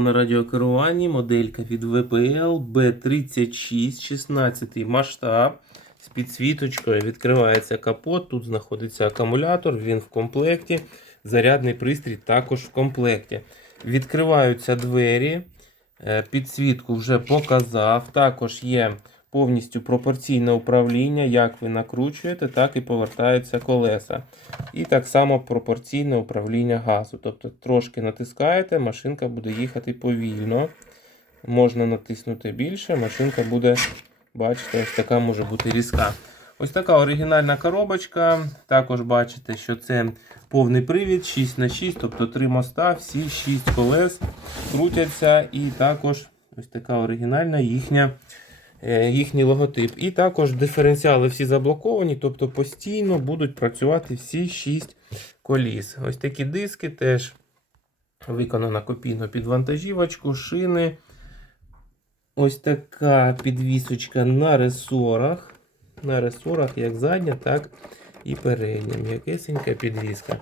На радіокеруванні моделька від VPL B36 16 масштаб з підсвіточкою. Відкривається капот. Тут знаходиться акумулятор, він в комплекті. Зарядний пристрій також в комплекті. Відкриваються двері. Е, Підсвітку вже показав. Також є повністю пропорційне управління. Як ви накручуєте, так і повертаються колеса. І так само пропорційне управління газу. Тобто трошки натискаєте, машинка буде їхати повільно. Можна натиснути більше, машинка буде, бачите, ось така може бути різка. Ось така оригінальна коробочка. Також бачите, що це повний привід 6х6, тобто три моста, всі 6 колес крутяться. І також ось така оригінальна їхня, їхній логотип. І також диференціали всі заблоковані, тобто постійно будуть працювати всі 6 коліс. Ось такі диски теж виконана копійно під вантажівочку, шини. Ось така підвісочка на ресорах. На ресорах як задня, так і передня. М'якесенька підвіска.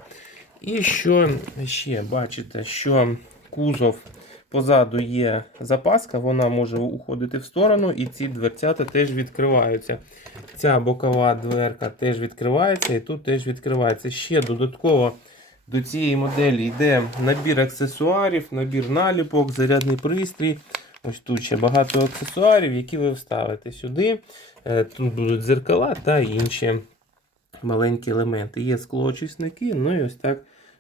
І що ще бачите, що кузов позаду є запаска, вона може уходити в сторону, і ці дверцята теж відкриваються. Ця бокова дверка теж відкривається, і тут теж відкривається. Ще додатково до цієї моделі йде набір аксесуарів, набір наліпок, зарядний пристрій. Ось тут ще багато аксесуарів, які ви вставите сюди. Е, Тут будуть дзеркала та інші маленькі елементи. Є склоочисники, ну і ось так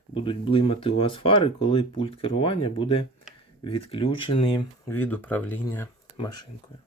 будуть блимати у вас фари, коли пульт керування буде відключений від управління машинкою.